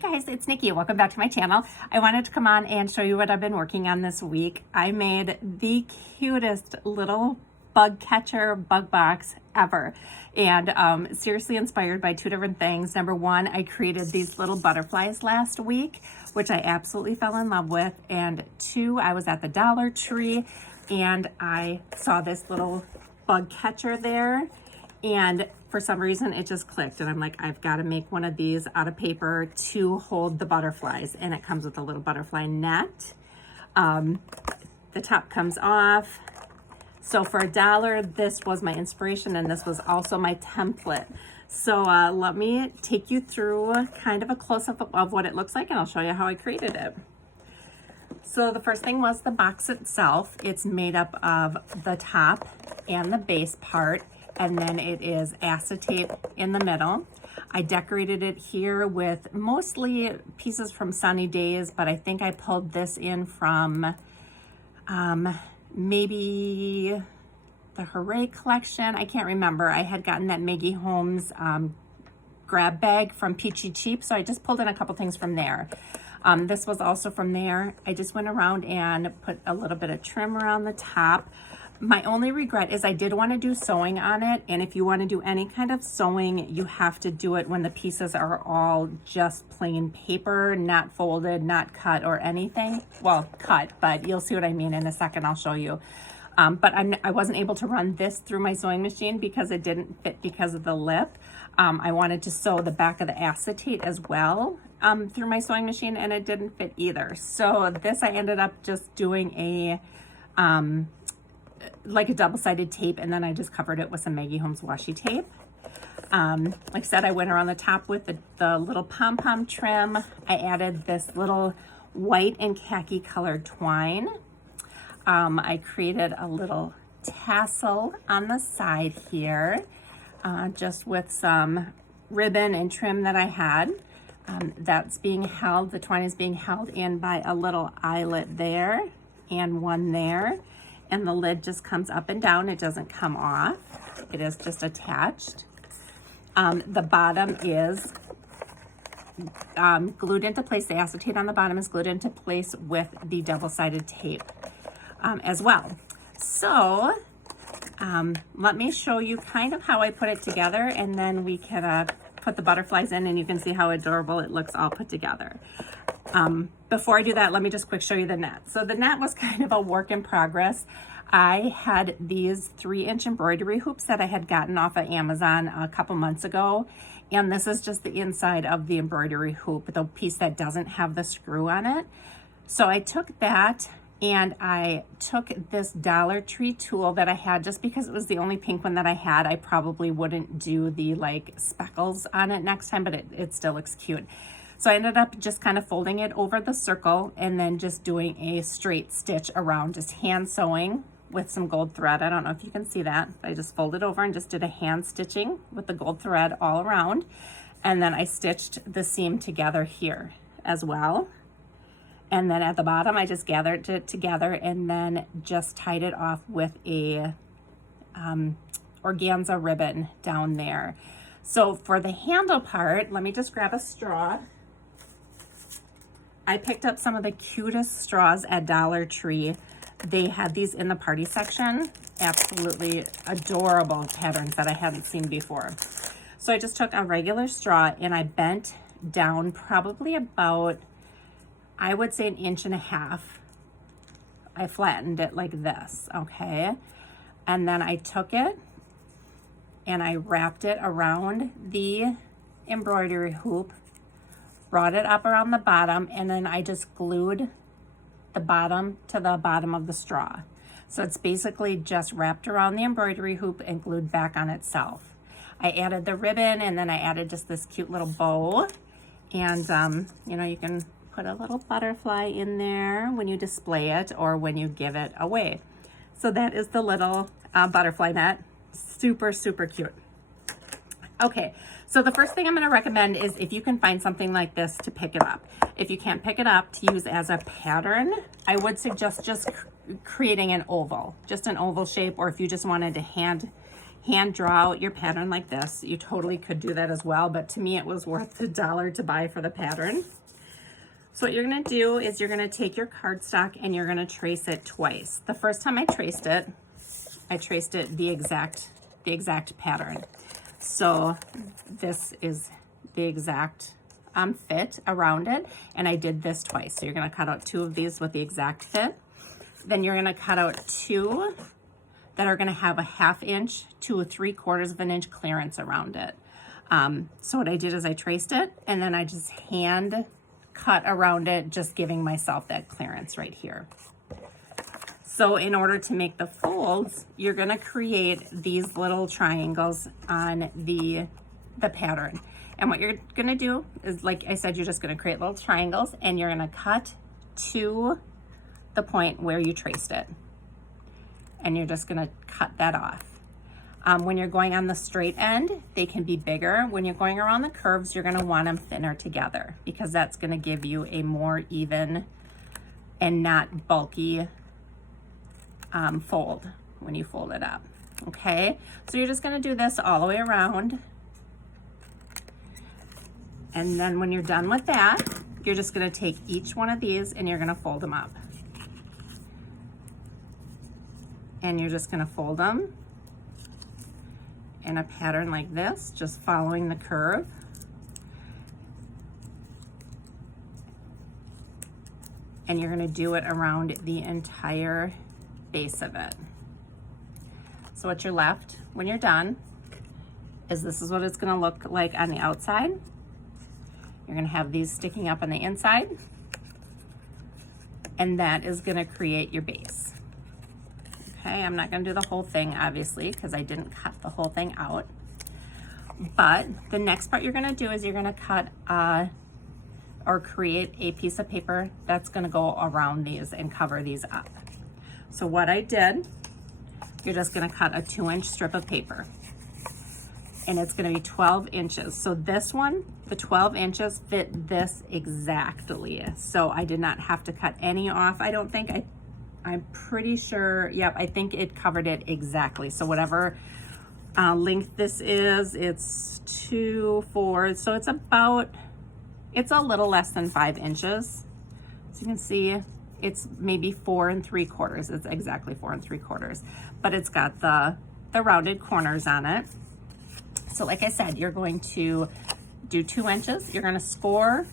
guys, it's Nikki. Welcome back to my channel. I wanted to come on and show you what I've been working on this week. I made the cutest little bug catcher bug box ever, and seriously inspired by two different things. Number one, I created these little butterflies last week, which I absolutely fell in love with, and two, I was at the Dollar Tree and I saw this little bug catcher there, and for some reason it just clicked, and I'm like, I've got to make one of these out of paper to hold the butterflies, and it comes with a little butterfly net. The top comes off. So for $1, this was my inspiration, and this was also my template. So let me take you through kind of a close-up of what it looks like, and I'll show you how I created it. So the first thing was the box itself. It's made up of the top and the base part, and then it is acetate in the middle. I decorated it here with mostly pieces from Sunny Days, but I think I pulled this in from maybe the Hooray collection. I can't remember. I had gotten that Maggie Holmes grab bag from Peachy Cheap, so I just pulled in a couple things from there. This was also from there. I just went around and put a little bit of trim around the top. My only regret is I did want to do sewing on it, and if you want to do any kind of sewing, you have to do it when the pieces are all just plain paper, not folded, not cut or anything. Well, cut, but you'll see what I mean in a second. I'll show you. But I wasn't able to run this through my sewing machine because it didn't fit because of the lip. I wanted to sew the back of the acetate as well through my sewing machine, and it didn't fit either. So this, I ended up just doing a like a double-sided tape, and then I just covered it with some Maggie Holmes washi tape. Like I said, I went around the top with the little pom-pom trim. I added this little white and khaki colored twine. I created a little tassel on the side here, just with some ribbon and trim that I had. That's being held, the twine is being held in by a little eyelet there and one there. And the lid just comes up and down. It doesn't come off. It is just attached. The bottom is glued into place. The acetate on the bottom is glued into place with the double-sided tape as well. So let me show you kind of how I put it together, and then we can put the butterflies in, and you can see how adorable it looks all put together. Before I do that, let me just quick show you the net. So the net was kind of a work in progress. I had these 3-inch embroidery hoops that I had gotten off of Amazon a couple months ago. And this is just the inside of the embroidery hoop, the piece that doesn't have the screw on it. So I took that, and I took this Dollar Tree tool that I had just because it was the only pink one that I had. I probably wouldn't do the like speckles on it next time, but it still looks cute. So I ended up just kind of folding it over the circle and then just doing a straight stitch around, just hand sewing with some gold thread. I don't know if you can see that. I just folded over and just did a hand stitching with the gold thread all around. And then I stitched the seam together here as well. And then at the bottom, I just gathered it together and then just tied it off with a organza ribbon down there. So for the handle part, let me just grab a straw. I picked up some of the cutest straws at Dollar Tree. They had these in the party section. Absolutely adorable patterns that I hadn't seen before. So I just took a regular straw and I bent down probably about, I would say, 1.5 inches. I flattened it like this, okay? And then I took it and I wrapped it around the embroidery hoop, brought it up around the bottom, and then I just glued the bottom to the bottom of the straw. So it's basically just wrapped around the embroidery hoop and glued back on itself. I added the ribbon, and then I added just this cute little bow. And, you know, you can put a little butterfly in there when you display it or when you give it away. So that is the little butterfly net. Super, super cute. Okay, so the first thing I'm going to recommend is if you can find something like this to pick it up. If you can't pick it up to use as a pattern, I would suggest just creating an oval, just an oval shape, or if you just wanted to hand hand draw out your pattern like this. You totally could do that as well, but to me it was worth the $1 to buy for the pattern. So what you're gonna do is you're gonna take your cardstock and you're gonna trace it twice. The first time I traced it the exact pattern. So this is the exact fit around it, and I did this twice. So you're gonna cut out 2 of these with the exact fit. Then you're gonna cut out 2 that are gonna have a 1/2 inch to a 3/4 of an inch clearance around it. So what I did is I traced it, and then I just hand cut around it, just giving myself that clearance right here. So in order to make the folds, you're gonna create these little triangles on the pattern. And what you're gonna do is, like I said, you're just gonna create little triangles, and you're gonna cut to the point where you traced it. And you're just gonna cut that off. When you're going on the straight end, they can be bigger. When you're going around the curves, you're gonna want them thinner together, because that's gonna give you a more even and not bulky fold when you fold it up, okay? So you're just gonna do this all the way around. And then when you're done with that, you're just gonna take each one of these and you're gonna fold them up. And you're just gonna fold them in a pattern like this, just following the curve. And you're gonna do it around the entire base of it. So what you're left when you're done is this is what it's gonna look like on the outside. You're gonna have these sticking up on the inside, and that is gonna create your base. Okay, I'm not gonna do the whole thing, obviously, because I didn't cut the whole thing out. But the next part you're gonna do is you're gonna cut or create a piece of paper that's gonna go around these and cover these up. So what I did, you're just gonna cut a 2-inch strip of paper. And it's gonna be 12 inches. So this one, the 12 inches fit this exactly. So I did not have to cut any off. I don't think, I'm pretty sure, yep, I think it covered it exactly. So whatever length this is, it's 2, 4, so it's about, it's a little less than 5 inches. So you can see it's maybe 4 3/4. It's exactly 4 3/4, but it's got the rounded corners on it. So like I said, you're going to do 2 inches. You're gonna score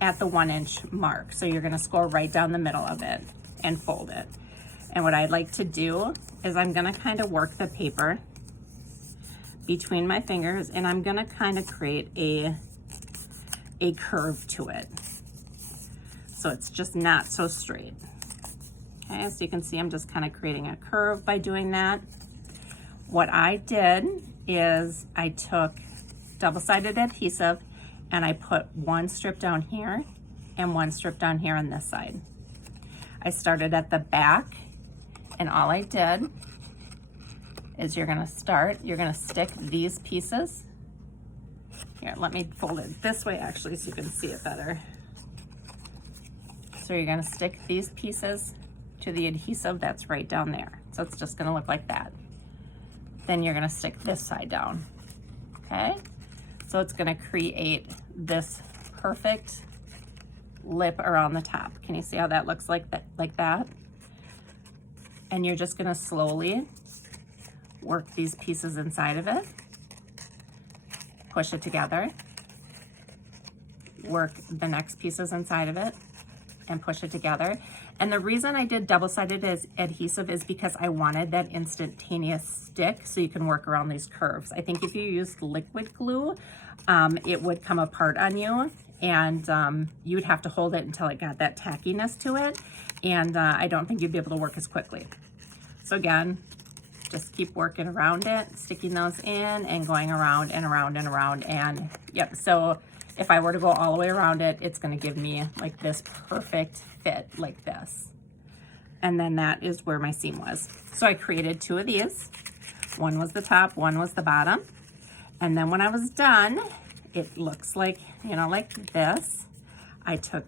at the 1-inch mark. So you're gonna score right down the middle of it and fold it. And what I'd like to do is I'm gonna kind of work the paper between my fingers, and I'm gonna kind of create a curve to it. So it's just not so straight. Okay, so you can see I'm just kind of creating a curve by doing that. What I did is I took double-sided adhesive and I put 1 strip down here and 1 strip down here on this side. I started at the back, and all I did is you're gonna stick these pieces. Here, let me fold it this way actually so you can see it better. So you're gonna stick these pieces to the adhesive that's right down there. So it's just gonna look like that. Then you're gonna stick this side down, okay? So it's gonna create this perfect lip around the top. Can you see how that looks like that? And you're just gonna slowly work these pieces inside of it, push it together, work the next pieces inside of it, and push it together. And the reason I did double-sided adhesive is because I wanted that instantaneous stick so you can work around these curves. I think if you used liquid glue, it would come apart on you, and you'd have to hold it until it got that tackiness to it, and I don't think you'd be able to work as quickly. So again, just keep working around it, sticking those in and going around and around and around, and yep, so if I were to go all the way around it, it's gonna give me like this perfect fit like this. And then that is where my seam was. So I created 2 of these. One was the top, one was the bottom. And then when I was done, it looks like, you know, like this. I took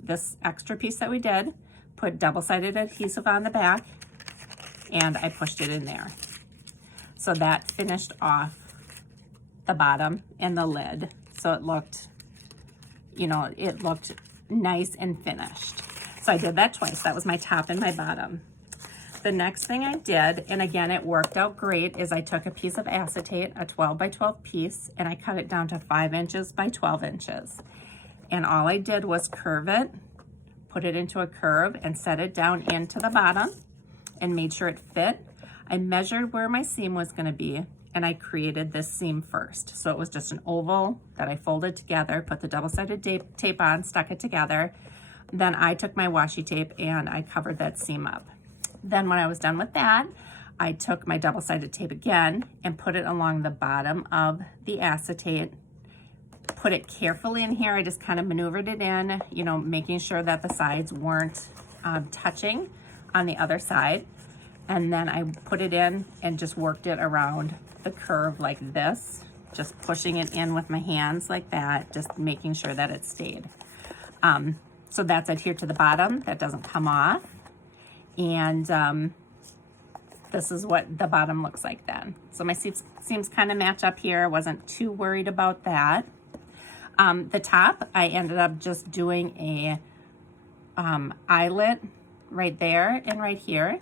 this extra piece that we did, put double-sided adhesive on the back, and I pushed it in there. So that finished off the bottom and the lid. So it looked, you know, it looked nice and finished. So I did that twice. That was my top and my bottom. The next thing I did, and again, it worked out great, is I took a piece of acetate, a 12 by 12 piece, and I cut it down to 5 inches by 12 inches. And all I did was curve it, put it into a curve, and set it down into the bottom and made sure it fit. I measured where my seam was going to be, and I created this seam first. So it was just an oval that I folded together, put the double-sided tape on, stuck it together. Then I took my washi tape and I covered that seam up. Then when I was done with that, I took my double-sided tape again and put it along the bottom of the acetate, put it carefully in here. I just kind of maneuvered it in, you know, making sure that the sides weren't touching on the other side. And then I put it in and just worked it around the curve like this, just pushing it in with my hands like that, just making sure that it stayed. So that's adhered to the bottom. That doesn't come off. And this is what the bottom looks like then. So my seams kind of match up here. I wasn't too worried about that. The top, I ended up just doing a eyelet right there and right here.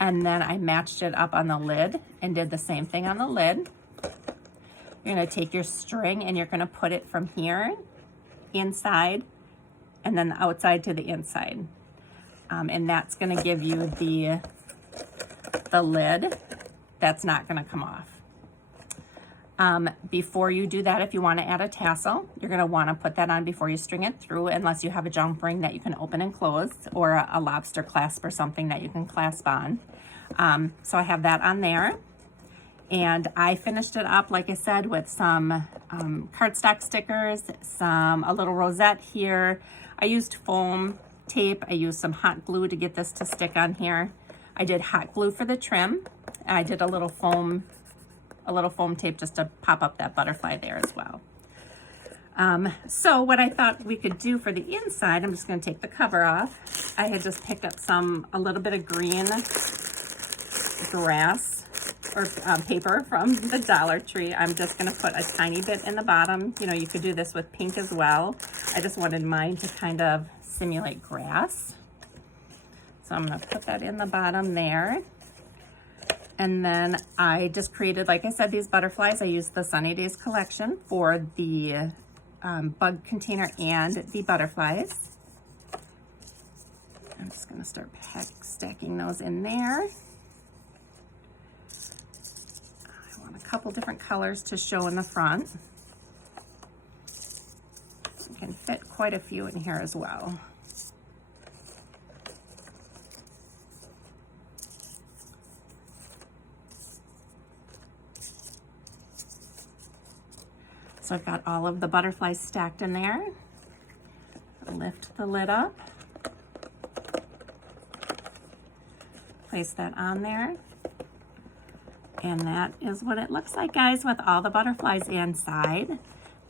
And then I matched it up on the lid and did the same thing on the lid. You're gonna take your string and you're gonna put it from here inside and then the outside to the inside. And that's gonna give you the lid that's not gonna come off. Before you do that, if you wanna add a tassel, you're gonna wanna put that on before you string it through, unless you have a jump ring that you can open and close, or a lobster clasp or something that you can clasp on. So I have that on there. And I finished it up, like I said, with some cardstock stickers, a little rosette here. I used foam tape. I used some hot glue to get this to stick on here. I did hot glue for the trim. I did a little foam tape just to pop up that butterfly there as well. So what I thought we could do for the inside, I'm just going to take the cover off. I had just picked up a little bit of green grass or paper from the Dollar Tree. I'm just going to put a tiny bit in the bottom. You know, you could do this with pink as well. I just wanted mine to kind of simulate grass. So I'm going to put that in the bottom there. And then I just created, like I said, these butterflies. I used the Sunny Days collection for the bug container and the butterflies. I'm just going to start stacking those in there. I want a couple different colors to show in the front. You can fit quite a few in here as well. So I've got all of the butterflies stacked in there. Lift the lid up. Place that on there. And that is what it looks like, guys, with all the butterflies inside.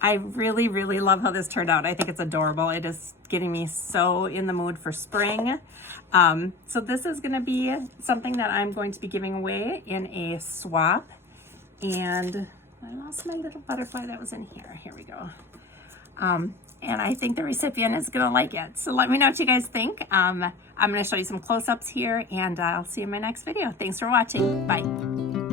I really, really love how this turned out. I think it's adorable. It is getting me so in the mood for spring. So this is gonna be something that I'm going to be giving away in a swap. And I lost my little butterfly that was in here. Here we go. And I think the recipient is gonna like it. So let me know what you guys think. I'm gonna show you some close-ups here, and I'll see you in my next video. Thanks for watching. Bye.